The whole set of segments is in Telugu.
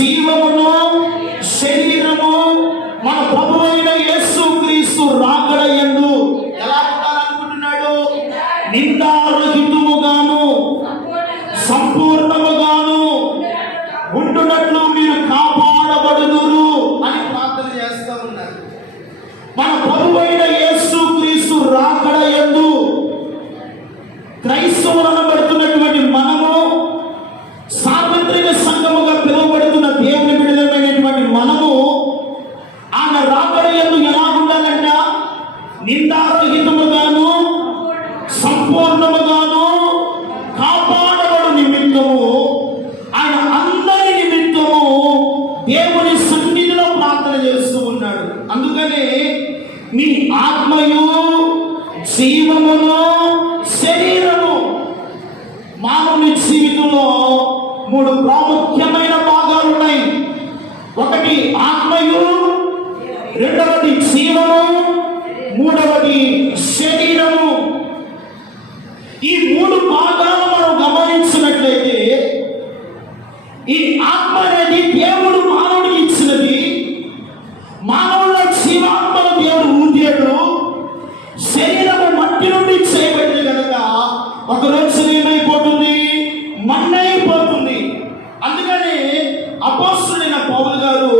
జీవమును శరీరము మన ప్రభువైన యేసుక్రీస్తు రాకడ యందు ఎలా ఉండాలనుకుంటున్నాడు? నిందారహితముగాను సంపూర్ణముగాను ఉంటున్నట్లు మీరు కాపాడబడుదురు అని ప్రార్థన చేస్తూ ఉన్నారు. మన ప్రభువైన యేసుక్రీస్తు రాకడ యందు క్రైస్తవులను పడుతున్నటువంటి మనము, సార్వత్రిక సంఘముగా పిలువబడుతున్న దేవుని బిడ్డలమైనటువంటి మనము ఆయన రాకడ యందు ఎలా ఉండాలంట? నిందారహితముగాను సంపూర్ణముగాను కాపాడబడు నిమిత్తము ఆయన అందరి నిమిత్తము దేవుని సన్నిధిలో ప్రార్థన చేస్తూ ఉన్నాడు. అందుకనే మీ ఆత్మయు జీవమును శరీరము. మానవుని జీవితంలో 3 ప్రాముఖ్యమైన భాగాలు ఉన్నాయి. ఒకటి ఆత్మయు, రెండవది జీవము, మూడవది శరీరము. ఈ 3 భాగాలు మనం గమనించినట్లయితే ఈ ఆత్మ అనేది దేవుడు మానవుడికి ఇచ్చినది. మానవుల జీవాత్మను దేవుడు ఊదాడు. శరీరము మట్టి నుండి చేయబడింది కనుక ఒకరోజు ఏమైపోతుంది? మన్నైపోతుంది. అందుకని అపోస్తలుడైన పౌలు గారు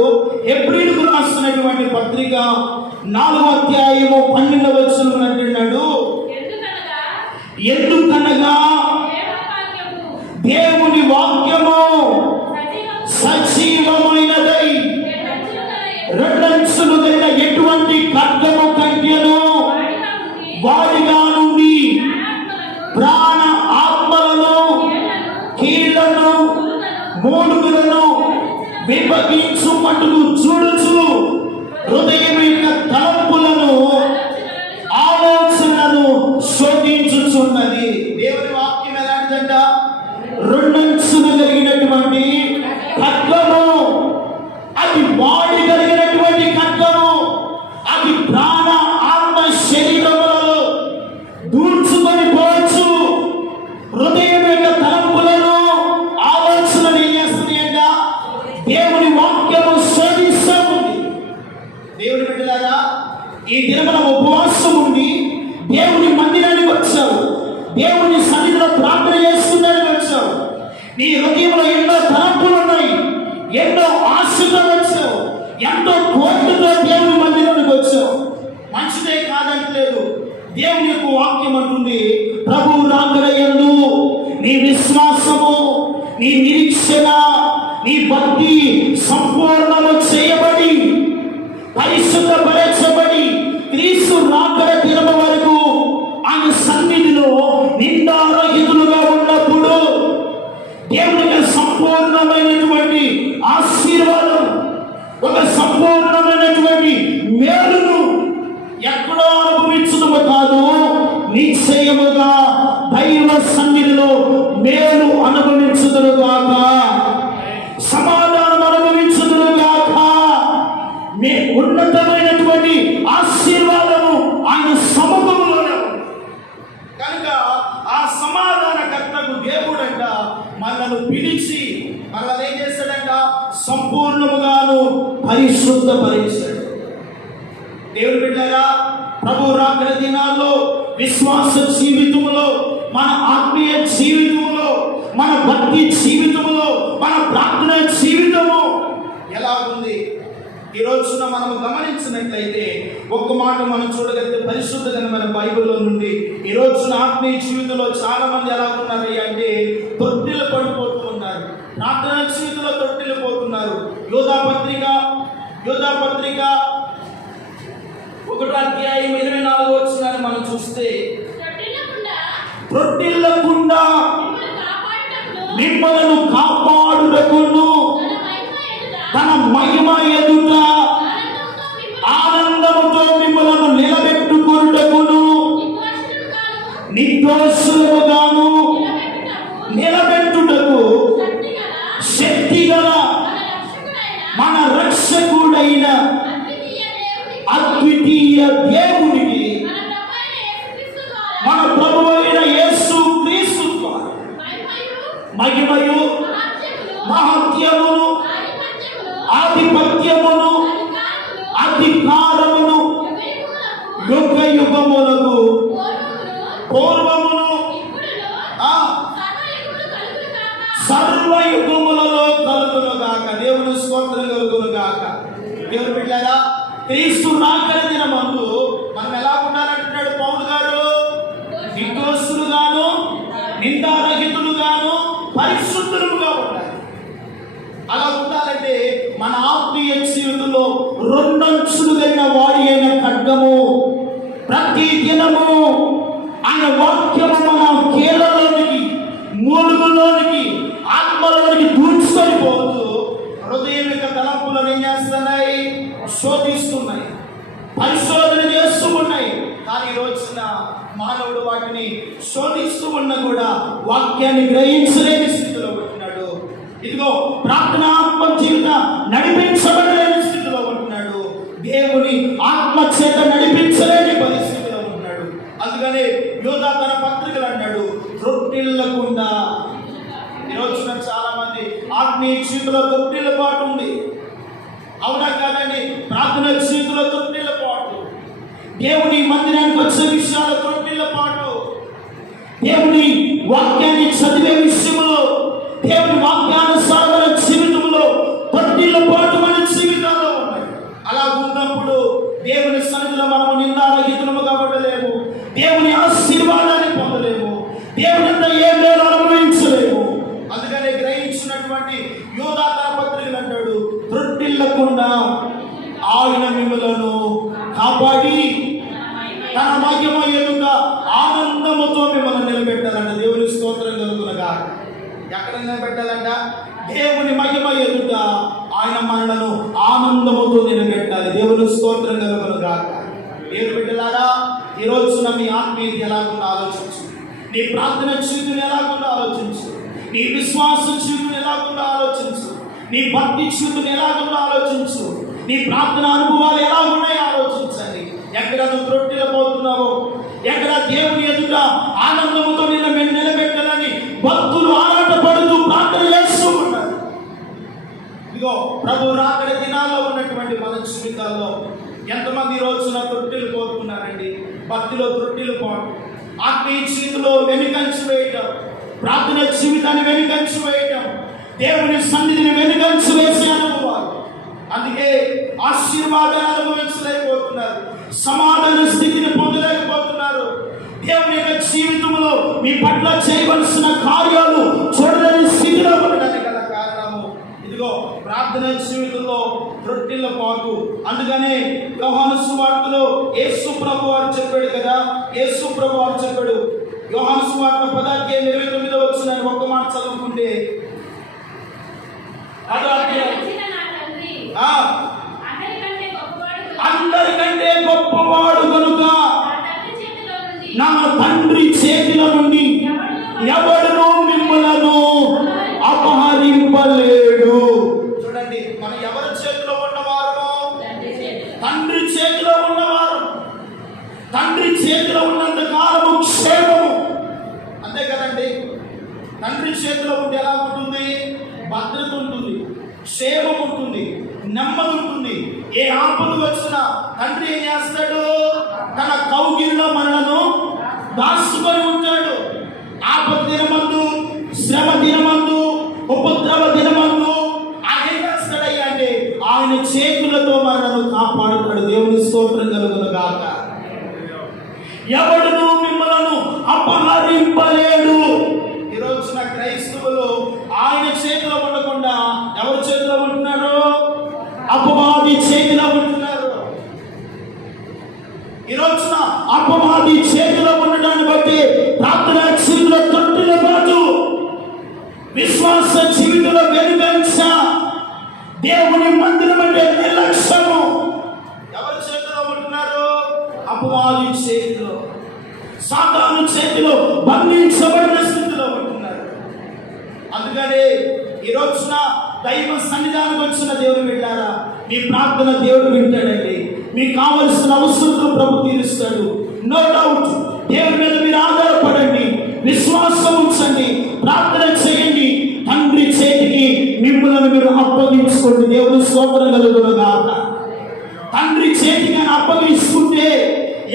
హెబ్రీయులకు రాస్తున్నటువంటి పత్రిక 4వ అధ్యాయము 12వ వచనంలో అంటున్నాడు, ఎందుకనగా దేవుని వాక్యము సజీవమైనదై రెండంచులు గల ఎటువంటి ఖడ్గము కంటెను వాడిగా నుండి ప్రాణ ఆత్మలను కీళ్లను మూలుగులను విభజించు మట్టుకు చూడుచు హృదయం యొక్క తలంపులను ఆలోచనలను శోధించుచున్నది. దేవుని వాక్యం ఎలాంటిదంట? రెండంచులు కలిగినటువంటి ఖడ్గము. అది వాడి కలిగినటువంటి ఖడ్గము. అది ప్రాణ ఆత్మ శరీరములలో దూర్చుకొని పోవచ్చు. హృదయం యొక్క తలంపులను ఆలోచనలు ఏం చేస్తుంది అంట? దేవుని వాక్యము శోధిస్తూ ఉంది. దేవుని బిడ్డలారా, ఈ దినమున ఉపవాసం ఉండి దేవుని మందిరానికి వచ్చావు, దేవుని సన్నిధిలో ప్రార్థన చేసుకుందానికి వచ్చావు. నీ హృదయంలో ఎన్నో తలంపులు ఉన్నాయి, ఎన్నో ఆశతో వచ్చావు, ఎంతో కోరికతో దేవుని మందిరానికి వచ్చావు. మంచిదే కాదంటలేదు. దేవుని యొక్క వాక్యం అంటుంది, ప్రభువు రాకడ యందు నీ విశ్వాసము, నీ నిరీక్షణ, నీ భక్తి సంపూర్ణము చేయబడి పరిశుద్ధపరచబడి క్రీస్తు రాకడ దినము వరకు ఆయన సన్నిధిలో నిందారహితులుగా ఉన్నప్పుడు దేవునికి సంపూర్ణమైనటువంటి ఆశీర్వాదం, ఒక సంపూర్ణమైనటువంటి మేలును ఎక్కడో అనుభవించడము కాదు, నిశ్చయముగా దైవ సన్నిధిలో మేలు అనుభవించుదురుగాక, సమాధానం అనుభవించుదురుగాక. మీ ఉన్నతమైనటువంటి ఆశీర్వాదము ఆయన సముఖంలోనే ఉంది. కనుక ఆ సమాధానకర్తకు దేవుడంట మనల్ని పిలిచి మనల్ని ఏం చేస్తాడంట? సంపూర్ణముగాను పరిశుద్ధపరిచాడు. దేవుని బిడ్డలారా, ప్రభు రాకడ దినాల్లో విశ్వాస జీవితంలో, మన ఆత్మీయ జీవితంలో, మన భక్తి జీవితంలో, మన ప్రార్థన జీవితము ఎలా ఉంది? ఈ రోజున మనం గమనించినట్లయితే ఒక్క మాట మనం చూడగలిగితే పరిశుద్ధ గ్రంథమైన బైబిల్లో నుండి ఈ రోజున ఆత్మీయ జీవితంలో చాలా మంది ఎలా ఉన్నారు అంటే తొట్టిలు పడిపోతూ ఉన్నారు. ప్రార్థన జీవితంలో తొట్టిలు పోతున్నారు. యోధా పత్రిక 1వ అధ్యాయం 24వ వచనాన్ని మనం చూస్తే, తొట్టిల్లకుండా మిమ్మలను కాపాడుటకును తన మహిమ ఎదుట ఆనందముతో మిమ్మలను నిలబెట్టుకొనుటకును నిర్దోషులుగాను నిలబెట్టుటకు శక్తిగల మన రక్షకుడైన అద్వితీయ దేవునికి మన ప్రభువైన యేసుక్రీస్తు ద్వారా మహిమయు మహత్యమును సర్వయుగములలో కలుగును గాక. దేవుని స్తోత్రం కలుగును గాక. దేవుని బిడ్డలారా, క్రీస్తు రాకడ దినమందు మనం ఎలా ఉండాలంటున్నాడు పౌలు గారు? నిర్దోషులుగాను, నిందారహితులుగాను, పరిశుద్ధులుగా ఉండాలి. అలా ఉండాలంటే మన ఆత్మీయ జీవితంలో రెండంచులు కలిగిన వాడి అయిన ఖడ్గము ప్రతి దినము ఆయన వాక్యము మన కీలలోనికి, మూలుగులోనికి, ఆత్మలోనికి దూచుకొని పోతూ హృదయం యొక్క తలంపులను ఏం చేస్తున్నాయి? శోధిస్తున్నాయి, పరిశోధన చేస్తూ ఉన్నాయి. కానీ ఈ రోజున మానవుడు వాటిని శోధిస్తూ ఉన్నా కూడా వాక్యాన్ని గ్రహించలేని స్థితిలో ఉంటున్నాడు. ఇదిగో ప్రార్థనాత్మ జీవిత నడిపించబడలేని స్థితిలో ఉంటున్నాడు. దేవుని ఆత్మ చేత నడిపించలేని పరిస్థితిలో ఉంటున్నాడు. అందుకనే యోధా తన పత్రికలు అన్నాడు, రొట్టెల్లకుండా. ఈరోజున చాలా మంది ఆత్మీయ జీవితంలో తొట్టిల్ల పాటు ఉంది. అవునా కాదండి? ప్రార్థన జీవితంలో తొట్టిల్ల పాటు, దేవుని మందిరానికి వచ్చే విషయాల తొట్టిల్ల పాటు, దేవుని వాక్యాన్ని చదివే విషయంలో, దేవుని వాక్యానుసారమైన జీవితంలో తొట్టిల్ల పాటు మన జీవితాల్లో ఉన్నాయి. అలా ఉన్నప్పుడు దేవుని సన్నిధిలో మనము నిందారహితులము కాబట్టలేము, దేవుని ఆశీర్వాదాన్ని పొందలేము, దేవుని అంతా ఏ మేలు అనుభవించలేము. అందుకనే గ్రహించినటువంటి యోధా తన పత్రికలు అంటాడు, త్రొట్టిల్లకుండా ఆయన మిమ్మలను కాపాడి తన మహిమ ఎదుట ఆనందముతో మిమ్మల్ని నిలబెట్టాలంట. దేవుని స్తోత్రం కలుగునగా. ఎక్కడ నిలబెట్టాలంట? దేవుని మహిమ ఎదుట ఆయన మనలను ఆనందముతో నిలబెట్టాలి. దేవుని స్తోత్రం కలుగునగా. దేవుని బిడ్డలారా, ఈ రోజున మీ ఆత్మీయత ఎలాగుందో ఆలోచించు. నీ ప్రార్థన జీవితం ఎలాగుందో ఆలోచించు. నీ విశ్వాస జీవితం ఎలాగుందో ఆలోచించు. నీ భక్తి జీవితం ఎలాగుందో ఆలోచించు. నీ ప్రార్థన అనుభవాలు ఎలా ఉన్నాయో ఆలోచించండి. ఎక్కడ నువ్వు త్రొట్టిలో పోతున్నావో, ఎక్కడ దేవుని ఎదుట ఆనందముతో నిలబెట్టాలని భక్తులు ఆరాటపడుతూ ప్రార్థన చేస్తూ ఉన్నారు. ఇదిగో ప్రభు రాకడ దినాల్లో ఉన్నటువంటి మన జీవితాల్లో ఎంతమంది ఈ రోజున త్రొట్టిలు కోరుకున్నారండి? భక్తిలో త్రొట్టిలు పోవడం, ఆత్మీయ జీవితంలో వెనుకంచి వేయటం, ప్రార్థన జీవితాన్ని వెనుకంచి వేయటం, దేవుని సన్నిధిని వెనుకంచి వేసే అనుభవాలు. అందుకే ఆశీర్వాదాన్ని అనుభవించలేకపోతున్నారు, సమాధాన స్థితిని పొందలేకపోతున్నారు. దేవుని యొక్క జీవితంలో మీ పట్ల చేయవలసిన కార్యాలు చూడలేని స్థితిలో ఉండడానికి గల కారణము ఇదిగో ప్రార్థన జీవితంలో త్రొట్టిల్ల పాటు. అందుకనే యోహాను సువార్తలో యేసు ప్రభు వారు చెప్పాడు కదా, యేసు ప్రభు వారు చెప్పాడు, యోహాను సువార్త 10:29 ఒక్క మాట చదువుకుంటే, అందరికంటే గొప్పవాడు కనుక నా తండ్రి చేతిలో నుండి ఎవడునూ మిమ్మలను అపహరింపలేడు. చూడండి, మనం ఎవరి చేతిలో ఉన్నవారు? తండ్రి చేతిలో ఉన్నవారు. తండ్రి చేతిలో ఉన్నంత కాలము క్షేమము. అంతే కదండి? తండ్రి చేతిలో ఉంటే ఎలా ఉంటుంది? భద్రత ఉంటుంది, క్షేమం ఉంటుంది, నెమ్మది ఉంటుంది. ఏ ఆపద వచ్చినా తండ్రి ఏం చేస్తాడు? తన కౌగిలిలో మనలను దాచుకొని ఉంటాడు. ఆపద దినమందు, శ్రమ దినమందు, ఉపద్రవ దినమందు ఆయన ఏం చేస్తాడయ్యా అంటే ఆయన చేతులతో మనలను కాపాడుతాడు. దేవుని స్తోత్రం కలుగును గాక. ఎవడును మిమ్మలను అపహరింపలేడు. ఈ రోజున క్రైస్తవులు ఆయన చేతిలో ఉండకుండా ఎవరి చేతిలో ఉంటున్నారు? అపవాది చేతిలో ఉంటున్నారు. ఈ రోజున అపవాది చేతిలో ఉండడాన్ని బట్టి ప్రార్థన జీవితంలో తొట్టిలో పాటు, విశ్వాస జీవితంలో వెనుకంచ, దేవుని మందిరం అంటే నిర్లక్ష్యము. ఎవరి చేతిలో ఉంటున్నారు? అపవాది చేతిలో, సాతాను చేతిలో బంధించబడిన స్థితిలో ఉంటున్నారు. అందుకనే ఈ రోజున దైవ సన్నిధానికి వచ్చిన దేవుడు వింటారా? మీ ప్రార్థన దేవుడు వింటాడండి. మీకు కావలసిన అవసరాలు ప్రభు తీరుస్తాడు. No doubt. దేవుడి మీద మీరు ఆధారపడండి, విశ్వాసం ఉంచండి, ప్రార్థన చేయండి. తండ్రి చేతికి మిమ్మల్ని మీరు అప్పగించుకోండి. దేవుని స్తోత్రం కలుగును గాక. తండ్రి చేతికి అప్పగించుకుంటే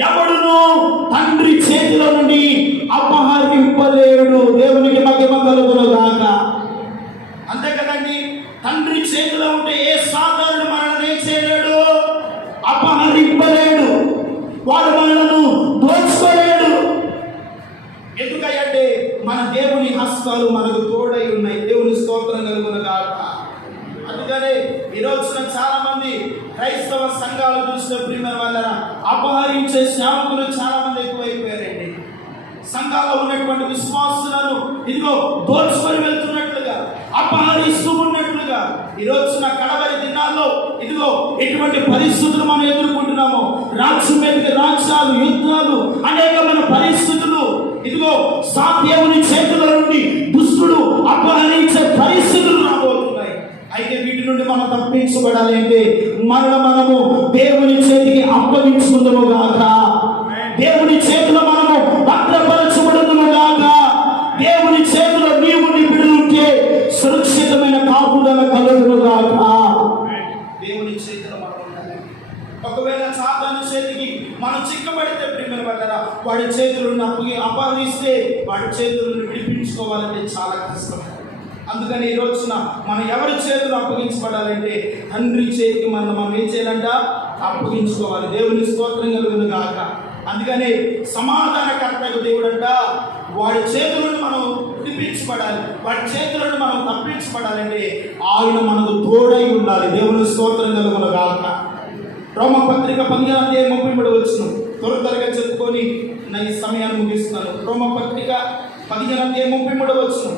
ఎవడునో తండ్రి చేతిలో నుండి అపహరింపలేడు. దేవునికి మహిమ కలుగును గాక. చేతిలో ఉంటే ఏ సాతానుడు మనల్ని ఏం చేయలేడు, అపహరింపలేడు, వాడు మనలను దోచుకోలేడు. ఎందుకంటే మన దేవుని హస్తాలు మనకు తోడై ఉన్నాయి. దేవుని స్తోత్రం కలుగునుగాక. అందుకనే ఈ రోజున చాలా మంది క్రైస్తవ సంఘాలు చూసిన ప్రియమైన వాళ్ళ అపహరించే సేవకులు చాలా మంది ఎక్కువైపోయారండి. సంఘాల్లో ఉన్నటువంటి విశ్వాసులను ఇదిగో దోచుకొని వెళ్తున్నట్లుగా, అపహరిస్తూ ఉన్నట్లుగా ఈ రోజున కడవరి దినాల్లో ఇదిగో ఎటువంటి పరిస్థితులు మనం ఎదుర్కొంటున్నామో, రాజ్యం మీదకి రాజ్యాలు, యుద్ధాలు, అనేకమైన పరిస్థితులు ఇదిగో సాధ్యముని చేతుల నుండి దుష్టుడు అపహరించే పరిస్థితులు రాబోతున్నాయి. అయితే వీటి నుండి మనం తప్పించబడాలి అంటే మనము దేవుని చేతికి అప్పగించుకుందాము గాక, దేవుని చేతిలో మనము భద్రపరచబడుదుము గాక. దేవుని చేతిలో నీవు నీ బిడ్డలుంటే సురక్షితమైన కాపుదల కలుగును గాక. దేవుని చేతిలో మనం ఉండాలి. ఒకవేళ సాతాను చేతికి మనం చిక్కబడితే ప్రియమైన వాళ్ళరా, వాడి చేతులను అపహరిస్తే వాడి చేతులను విడిపించుకోవాలంటే చాలా కష్టం. అందుకని ఈ రోజున మనం ఎవరి చేతులు అప్పగించబడాలంటే తండ్రి చేతికి మనం ఏం చేయాలంట, అప్పగించుకోవాలి. దేవుని స్తోత్రం కలుగును గాక. అందుకని సమాధానకర్తకు దేవుడు అంట, వాడి చేతులను మనం విడిపించబడాలి, వాడి చేతులను మనం తప్పించబడాలంటే ఆయన మనకు తోడై ఉండాలి. దేవుని స్తోత్రం కలుగును గాక. రోమపత్రిక 15:33 త్వరగా చెప్పుకొని నా ఈ సమయాన్ని ముగిస్తున్నాను. రోమపత్రిక 15:33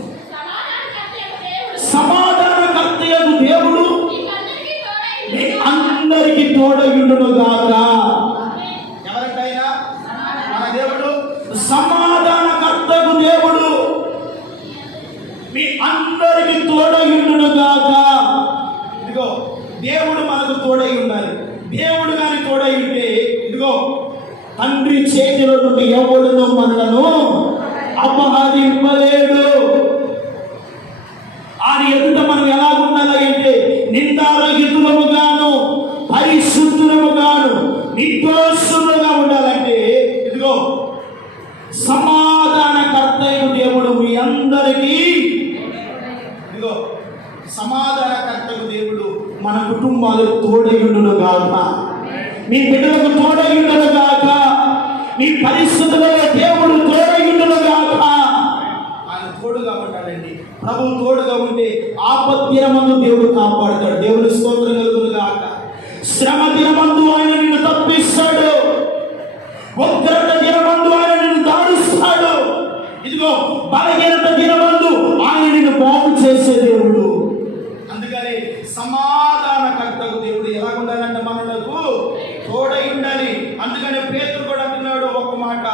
సమాధానకర్తయగు దేవుడు మీ అందరికీ తోడయుండును గాక. ఎవరికైనా మన దేవుడు సమాధానకర్తగు దేవుడు మీ అందరికీ తోడయుండును గాక. ఇదిగో దేవుడు మనకు తోడై ఉండాలి. దేవుడు కానీ తోడై ఉంటే ఇదిగో తండ్రి చేతిలో నుండి ఎవడును మనలను అపహరింపలేడు. ఆయన ఎదుట మనం ఎలా ఉండాలి అంటే నిందారహితులముగాను, పరిశుద్ధులముగాను, నిర్దోషులుగా ఉండాలంటే ఇదిగో సమాధానకర్తయు దేవుడు మీ అందరికీ ఇదిగో సమాధానకర్తకు దేవుడు మన కుటుంబాలకు తోడయుండును గాక, మీ బిడ్డలకు తోడయుండును గాక, మీ పరిస్థితులలో దేవుడు తోడయుండును గాక. ఆయన తోడుగా ఉండాలండి. ప్రభు తోడుగా ఉంటే ఆపత్దినమందు దేవుడు కాపాడుతాడు. దేవుని స్తోత్రం కలుగును గాక. శ్రమ దినమందు ఆయన నిన్ను తప్పిస్తాడు, ఉగ్రత దినమందు ఆయన నిన్ను దాడుస్తాడు. ఇదిగో బలహీనత దినమందు ఆయన నిన్ను బాగు చేసే దేవుడు. అందుకని సమాధానకర్తకు దేవుడు ఎలా ఉండాలంటే మనలకు తోడై ఉండాలి. అందుకని పేతురు కూడా అంటున్నాడు ఒక మాట.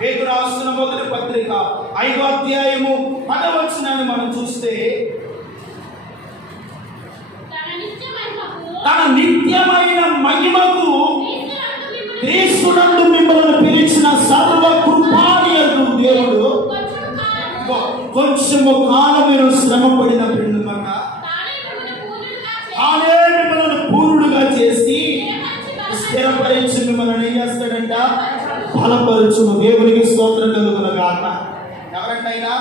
పేతురు రాస్తున్న మొదటి పత్రిక 5:10 మనం చూస్తే, తన నిత్యమైన మహిమకు క్రీస్తునందు మిమ్మల్ని పిలిచిన సర్వ కృపానియగు దేవుడు కొంచెము కాలం మీరు శ్రమ పడిన పిండుమన్న తానే మిమ్మల్ని పూర్ణుడుగా చేసి స్థిరపరిచి మిమ్మల్ని ఏం చేస్తాడంట, బలపరుచును. దేవునికి స్తోత్రం కలుగును గాక. ఎవరంటైనా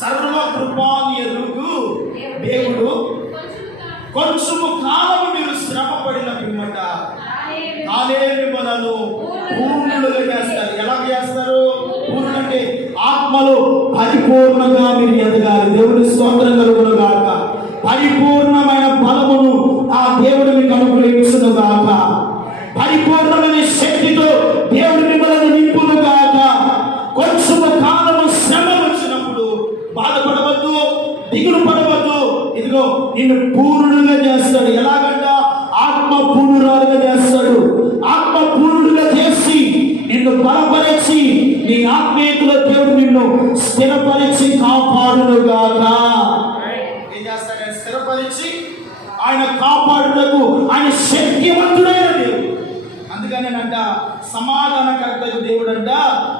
సర్వ కృపానియగు దేవుడు కొంచెము కాలము మీరు శ్రమ పడిన పిమ్మట తానే మిమ్మల్ని పూర్ణుడుగా చేస్తారు. ఎలా చేస్తారు? పూర్ణుడు అంటే ఆత్మలో పరిపూర్ణంగా మీరు ఎదగాలి. దేవుని స్తోత్రం కలుగును గాక. పరిపూర్ణమైన బలమును ఆ దేవుడు మీకు అనుగ్రహించును గాక. పరిపూర్ణమైన శక్తితో దేవుడు మిమ్మల్ని నింపును గాక. కొంచెము కాలము శ్రమ వచ్చినప్పుడు బాధపడవద్దు, దిగులు పడవద్దు. ఇదిగో నిన్ను పూర్ణుడుగా చేస్తాడు. ఎలాగంట? ఆత్మ పూర్ణురాలుగా చేస్తాడు. ఆత్మ పూర్ణుడుగా చేసి నిన్ను బలపరిచి నీ ఆత్మీయతలో దేవుడు నిన్ను స్థిరపరిచి కాపాడును గాక. ఏం చేస్తాడు? స్థిరపరిచి ఆయన కాపాడుటకు ఆయన శక్తివంతుడైన దేవుడు. అందుకనేనంట సమాధానకర్తకు దేవుడు అంట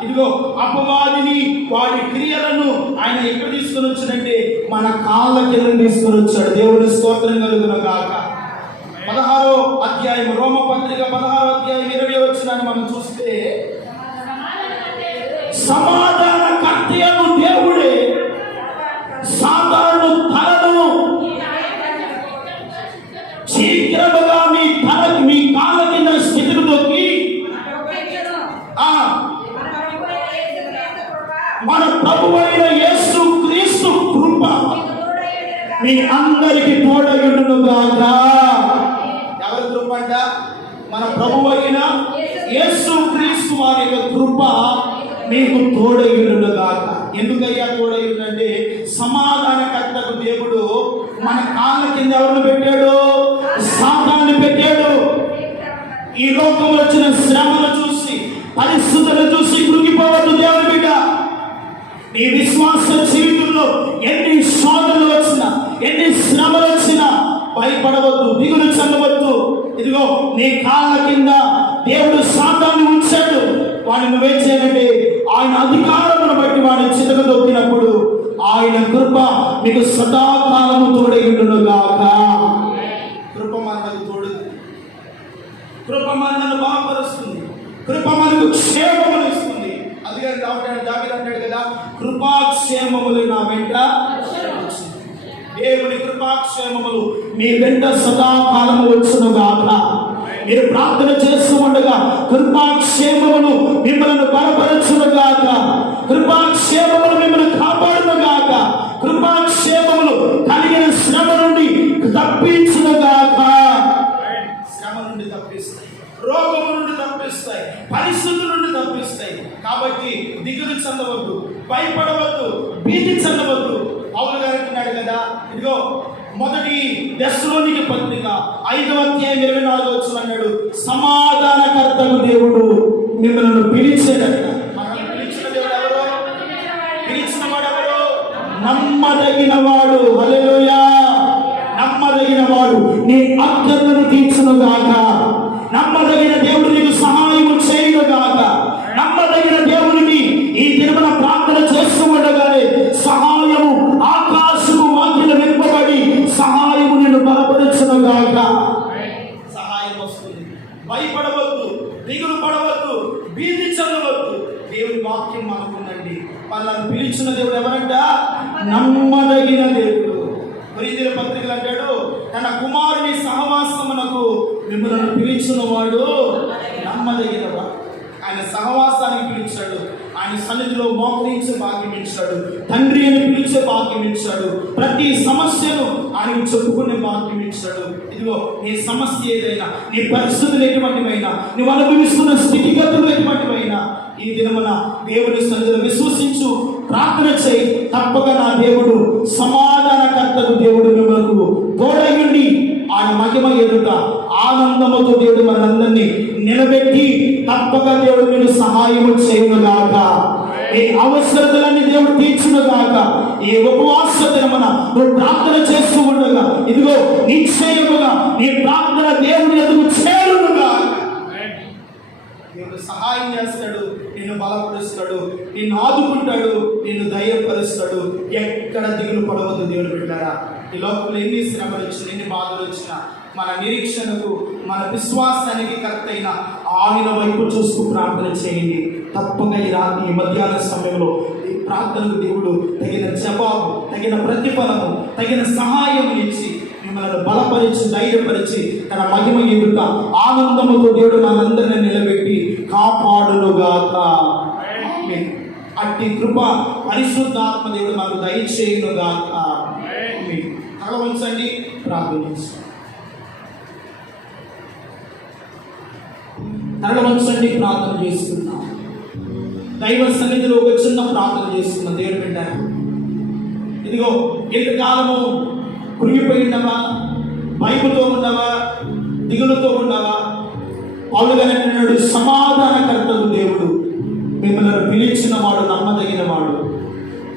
ఇదిగో అపవాదిని వాడి క్రియలను ఆయన ఎక్కడ తీసుకొని వచ్చాడంటే మన కాళ్ళ కింద తీసుకొని వచ్చాడు. దేవుని స్తోత్రం కలుగును గాక. 16వ అధ్యాయం రోమపత్రిక 16వ అధ్యాయం 20వ వచనాన్ని మనం చూస్తే, సమాధానకర్తయగు దేవుడే సాధారణ తలను మీ అందరికి తోడయుండును గాక. ఎవరి కృప అంట? మన ప్రభువు అయిన యేసు క్రీస్తు వారి యొక్క కృప మీకు తోడయుండును గాక. ఎందుకయ్యా తోడయుండంటే, సమాధానకర్తకు దేవుడు మన కాళ్ళ కింద ఎవరిని పెట్టాడు? సాతాన్ని పెట్టాడు. ఈ లోకంలో వచ్చిన శ్రమను చూసి, పరిస్థితులను చూసి కృంగిపోవద్దు దేవుని బిడ్డ. నీ విశ్వాస జీవితంలో ఎన్ని శోధనలు వచ్చినా, ఎన్ని శ్రమలు వచ్చినా భయపడవద్దు, దిగులు చెందవద్దు. ఇదిగో నీ కాళ్ళ కింద దేవుడు సాతాన్ని ఉంచాడు. వాడిని నువ్వేం చేయాలంటే, ఆయన అధికారమును బట్టి వాడిని చితకదొక్కినప్పుడు ఆయన కృప మీకు సదాకాలము తోడయుండును గాక. కృప మనకు తోడు, కృప మనల్ని బలపరుస్తుంది, కృప మనకు క్షేమములు ఇస్తుంది. అందుకని దావీదు అంటాడు కదా, కృపాక్షేమములు నా వెంట, దేవుని కృపాక్షేమములు మీ వెంట సదాకాలము వచ్చును గాక. మీరు ప్రార్థన చేస్తూ ఉండగా కృపాక్షేమములు మిమ్మల్ని బలపరచును గాక, కృపాక్షేమములు మిమ్మల్ని కాపాడును గాక, కృపాక్షేమములు కలిగిన శ్రమ నుండి తప్పించును గాక. శ్రమ నుండి తప్పిస్తాయి, రోగము నుండి తప్పిస్తాయి, పరిస్థితుల నుండి తప్పిస్తాయి. కాబట్టి దిగులు చెందవద్దు, భయపడవద్దు, భీతి చెందవద్దు. పౌలు గారు అంటున్నాడు కదా, ఇదిగో మొదటి దశలోనికి పత్రిక 5వ అధ్యాయం 24వ వచనం అన్నాడు, సమాధానకర్తకు దేవుడు మిమ్మల్ని పిలిచాడట. మనల్ని పిలిచిన దేవుడు ఎవరు? పిలిచిన వాడు ఎవరు? నమ్మదగిన వాడు. హల్లెలూయా. నమ్మదగిన వాడు నీ అక్కర్లను తీర్చును గాక. నమ్మదగిన దేవుడు నీకు సహాయము చేయును గాక. నమ్మదగిన దేవుడిని ఈ దినమున ప్రార్థన చేస్తూ ఉండగానే సహాయము ఆకాశము వాకిలి విప్పబడి సహాయము నిన్ను బలపరచును గాక. సహాయం వస్తుంది. భయపడవద్దు, దిగులు పడవద్దు, భీతి చెందవద్దు. దేవుని వాక్యం మనకుందండి. వాళ్ళని పిలిచిన దేవుడు ఎవరంట? నమ్మదగిన దేవుడు. కొరింథీయుల పత్రికలు అంటాడు, తన కుమారుని సహవాసమునకు మిమ్మల్ని పిలిచిన వాడు నమ్మదగిన వాడు. ఆయన సహవాసానికి పిలిచాడు, ఆయన సన్నిధిలో మోకరించే భాగ్యం ఇచ్చాడు, తండ్రి అని పిలిచే భాగ్యం ఇచ్చాడు, ప్రతి సమస్యను ఆయన చెప్పుకునే భాగ్యం ఇచ్చాడు. ఇదిగో నీ సమస్య ఏదైనా, నీ పరిస్థితులు ఎటువంటివైనా, నువ్వు అనుభవిస్తున్న స్థితిగతులు ఎటువంటివైనా ఈ దినమున దేవుని సన్నిధిలో విశ్వసించు, ప్రార్థన చేయి. తప్పక నా దేవుడు సమాధానకర్తకు దేవుడు మిమ్మల్ని తోడయుండి ఆయన మహిమ ఎదుట ఆనందముతో దేవుడు మనందరినీ నిలబెట్టి తప్పక దేవుడు మీరు సహాయము చేయును గాక. ఈ అవసరతలన్నీ దేవుడు తీర్చును గాక. ఈ ఉపవాస దినమున నువ్వు ప్రార్థన చేస్తూ ఉండగా ఇదిగో నిశ్చయముగా నీ ప్రార్థన దేవుని ఎదుగు చేరును గాక. దేవుడు సహాయం చేస్తాడు, నిన్ను బలపరుస్తాడు, నిన్ను ఆదుకుంటాడు, నిన్ను ధైర్యపరుస్తాడు. ఎక్కడ దిగులు పడవద్దు దేవుడు బిడ్డారా. ఈ లోకంలో ఎన్ని శ్రమలు వచ్చినా, ఎన్ని బాధలు వచ్చినా మన నిరీక్షణకు, మన విశ్వాసానికి కరెక్ట్ అయిన ఆయన వైపు చూస్తూ ప్రార్థన చేయండి. తప్పక ఈ మధ్యాహ్న సమయంలో ఈ ప్రార్థనకు దేవుడు తగిన జవాబు, తగిన ప్రతిఫలము, తగిన సహాయం ఇచ్చి మిమ్మల్ని బలపరిచి, ధైర్యపరిచి తన మహిమ ఎదుట ఆనందముతో దేవుడు మనందరినీ నిలబెట్టి కాపాడునుగాక. అట్టి కృప పరిశుద్ధాత్మ దేవుడు మనకు దయచేయునుగాక. తలవంచండి, ప్రార్థించండి. తలవంచండి, ప్రార్థన చేసుకున్నాం. దైవ సన్నిధిలో ఒక చిన్న ప్రార్థన చేసుకున్నాం. దేవుడు పెట్టారు. ఇదిగో ఎంతకాలము కృంగిపోయినవా, భయముతో ఉన్నవా, దిగులుతో ఉన్నవా? పౌలుగానంటున్నాడు, సమాధానకర్తకు దేవుడు మిమ్మల్ని పిలిచిన వాడు నమ్మదగిన వాడు.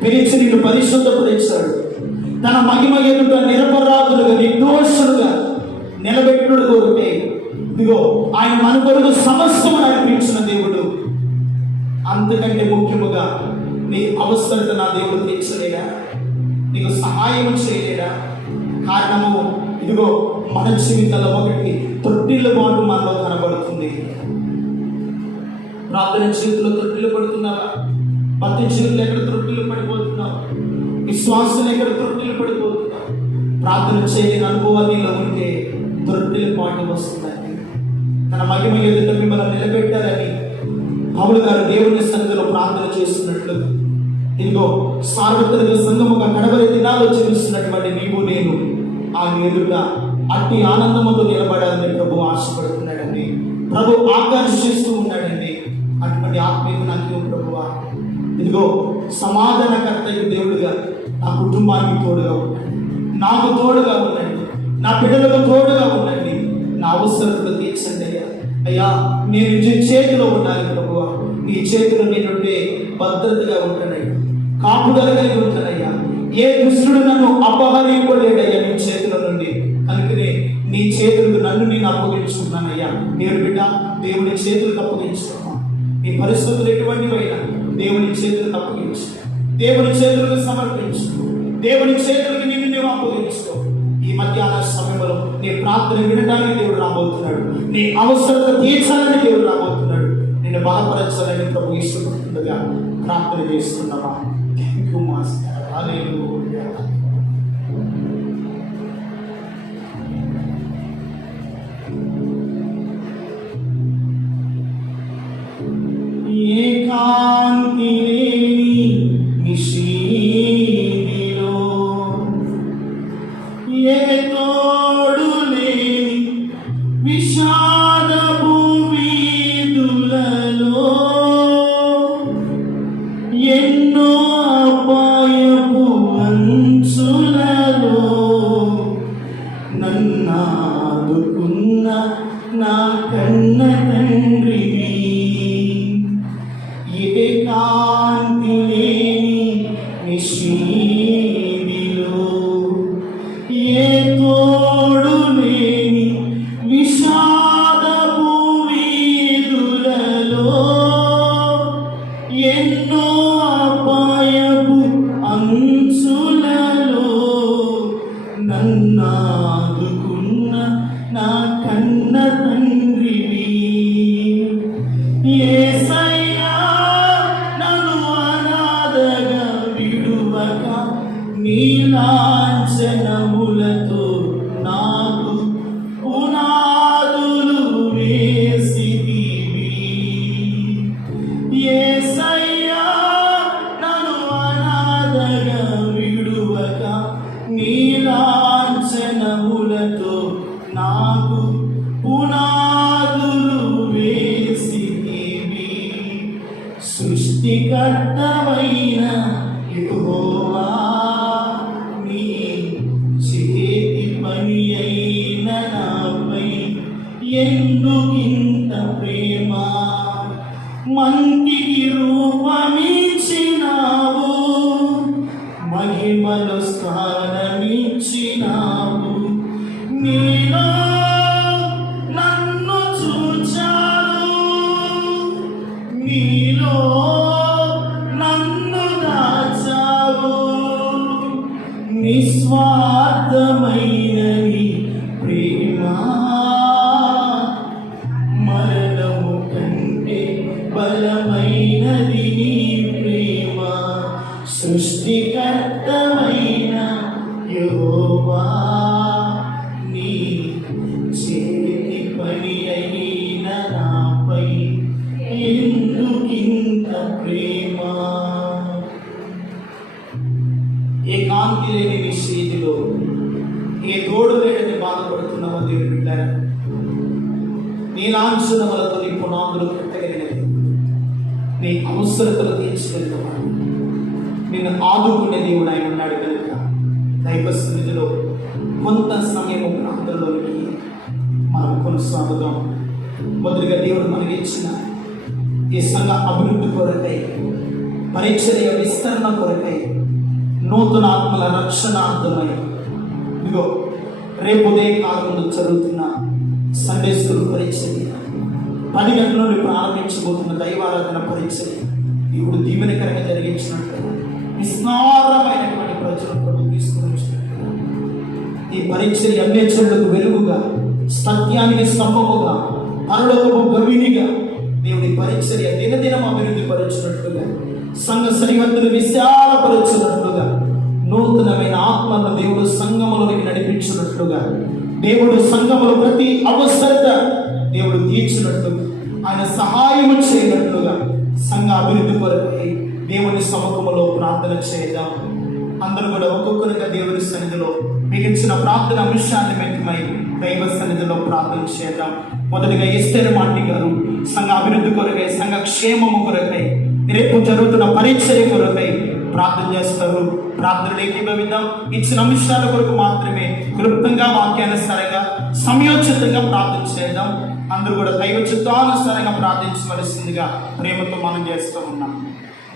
పిలిచి నిన్ను పరిశుద్ధపరిచాడు. తన మహిమ ఎదుట నిరపరాధులుగా, నిర్దోషులుగా నిలబెట్టుడు కోరితే ఇదిగో ఆయన మన కొరకు సమస్తము నడిపించిన దేవుడు. అంతకంటే ముఖ్యముగా నీ అవసరత నా దేవుడు తీర్చలేడా? నీకు సహాయం చేయలేడా? కారణము ఇదిగో మన జీవితంలో ఒకటి తొట్టిల్లు బాటు మనలో కనబడుతుంది. ప్రార్థన జీవితంలో తొట్టిల్లు పడుతున్నావా? భక్తి జీవితంలో ఎక్కడ తొట్టిల్లు పడిపోతున్నావు? విశ్వాసంలో ఎక్కడ తొట్టిల్లు పడిపోతున్నావు? ప్రార్థన చేయని అనుభవాలు నీలో ఉంటే తొట్టిల్లు పాటు వస్తుందండి. తన మహిమ ఎదుట మిమ్మల్ని నిలబెట్టాలని పౌలు గారు దేవుని సన్నిధిలో ప్రార్థన చేస్తున్నట్లు ఇదిగో సార్వత్రిక సంఘముగా కడవరి దినాల్లో జీవిస్తున్నటువంటి నీవు నేను ఆయన ఎదుట అట్టి ఆనందముతో నిలబడాలని ప్రభు ఆశపడుతున్నాడండి. ప్రభు ఆకర్షిస్తూ ఉన్నాడండి. అటువంటి ఆత్మీయ నాకు ప్రభువా, ఇదిగో సమాధానకర్త దేవుడుగా నా కుటుంబానికి తోడుగా ఉండండి, నాకు తోడుగా ఉండండి, నా బిడ్డలకు తోడుగా ఉండండి, నా అవసరతలు తీర్చండి అయ్యా. అయ్యా నేను నీ చేతిలో ఉండాలి ప్రభువా, నీ చేతిలో నేనుంటే భద్రతగా ఉంటానయ్యా, కాపుదల కలిగి ఉంటానయ్యా. ఏ దుష్టుడు నన్ను అపహరింపలేడయ్యా నీ చేతుల నుండి. కనుకనే నీ చేతులకు నన్ను నేను అప్పగించుకున్నానయ్యా. నేను బిడ్డ దేవుని చేతులకు అప్పగించుకున్నాను. నీ పరిస్థితులు ఎటువంటివైనా దేవుని చేతులకు అప్పగించు, దేవుని చేతులకు సమర్పించు, దేవుని చేతులకు నీవు అప్పగించుకో. ఈ మధ్యాహ్న సమయంలో నీ ప్రార్థన వినడానికి దేవుడు రాబోతున్నాడు, నీ అవసరత తీర్చాలని దేవుడు రాబోతున్నాడు, నిన్ను బలపరచాలని ప్రభు ఇష్టపడుతుండగా ప్రార్థన చేస్తున్నావా? ఏకాంతి నిశీదిలో ఏ తోడు లేని విషాదపు వీధులలో ఎన్నో అపాయపు అంచులలో నన్నాదుకున్న నా కన్న తండ్రివి. ఏకాంతి లేని నిశీదిలో ఏ తోడు లేని విషాదపు వీధులలో ఎన్నో అపాయపు అంచులలో నన్నాదుకున్న నా కన్న తండ్రివి. యేసయ్యా నన్ను అనాథగా విడువక నీ లాంఛనములతో నాకు పునాదులు వేసితివి. యేసయ్యా నన్ను అనాథగా విడువక నీ లాంఛనములతో నాకు పునాదులు వేసితివి. సృష్టికర్తవైన యెహోవా, నీ చేతి పని అయిన నాపై ఎందుకింత ప్రేమ? మంటికి రూపమిచ్చినావు, మహిమలో స్థానమిచ్చినావు. నీలో నన్ను చూచావు, నీలో నన్ను దాచావు. నిస్వార్థమైనది ప్రేమ, మరణము కంటే బలమైనది నీ ప్రేమ. సృష్టికర్తమైన యెహోవా, నీ చేతి పని అయిన నాపై ఎందుకింత ప్రేమ? ఏకాంతి లేని నిశ్చయితిలో ఏ తోడు లేడని బాధపడుతున్నావో దేవుడు బిడ్డారా, నీ లాంఛనములతో నీ పునాదులు కట్టగలిగినది, నీ అవసరతలు తీర్చగలిగినవాడు, నిన్ను ఆదుకునే దేవుడు ఆయన ఉన్నాడు. కనుక దైవ సన్నిధిలో కొంత సమయం ప్రాంతంలోనికి మనం కొనసాగుదాం. మొదటిగా దేవుడు మనకి ఇచ్చిన ఈ సంఘ అభివృద్ధి కొరకై, పరిచర్య విస్తరణ కొరకై, నూతన ఆత్మల రక్షణార్థమై, ఇదిగో రేపు ఉదయ కాలంలో జరుగుతున్న సండే స్కూల్ పరిచర్య, 10 గంటల నుండి ప్రారంభించబోతున్న దైవారాధన పరిచర్య ఇప్పుడు దీవెనకరంగా జరిగించినట్టు విస్తారమైనటువంటి ప్రజలను తీసుకుని వచ్చినట్టు ఈ పరిచర్య అన్యచరులకు వెలుగుగా, సత్యానికి స్తంభముగా, పరలోకపు గవినిగా దేవుడి పరిచర్య దినదినం అభివృద్ధి పరచినట్లుగా, సంఘ సరిహద్దులు విశాలపరచినట్లుగా, నూతనమైన ఆత్మను దేవుడు సంఘములోనికి నడిపించినట్లుగా, దేవుడు సంఘములో ప్రతి అవసరత దేవుడు తీర్చినట్లుగా, ఆయన సహాయము చేయనట్లుగా సంఘ అభివృద్ధి కొరకై దేవుని సముఖములో ప్రార్థన చేద్దాం. అందరూ కూడా ఒక్కొక్కరుగా దేవుని సన్నిధిలో మిగిల్చిన ప్రార్థన అంశాన్ని మెత్తమై దైవ సన్నిధిలో ప్రార్థన చేద్దాం. మొదటిగా ఎస్తేరు మాంటి గారు సంఘ అభివృద్ధి కొరకై, సంఘ క్షేమము కొరకై, రేపు జరుగుతున్న పరిచర్య కొరకై ప్రార్థన చేస్తారు. ప్రార్థనలు ఏకీభవిద్దాం. ఇచ్చిన అంశాల కొరకు మాత్రమే క్లుప్తంగా వాక్యానుసారంగా సమయోచితంగా ప్రార్థన చేద్దాం. అందరూ కూడా దైవ చిత్తానుసారంగా ప్రార్థించవలసిందిగా ప్రేమతో మనం చేస్తూ ఉన్నాం.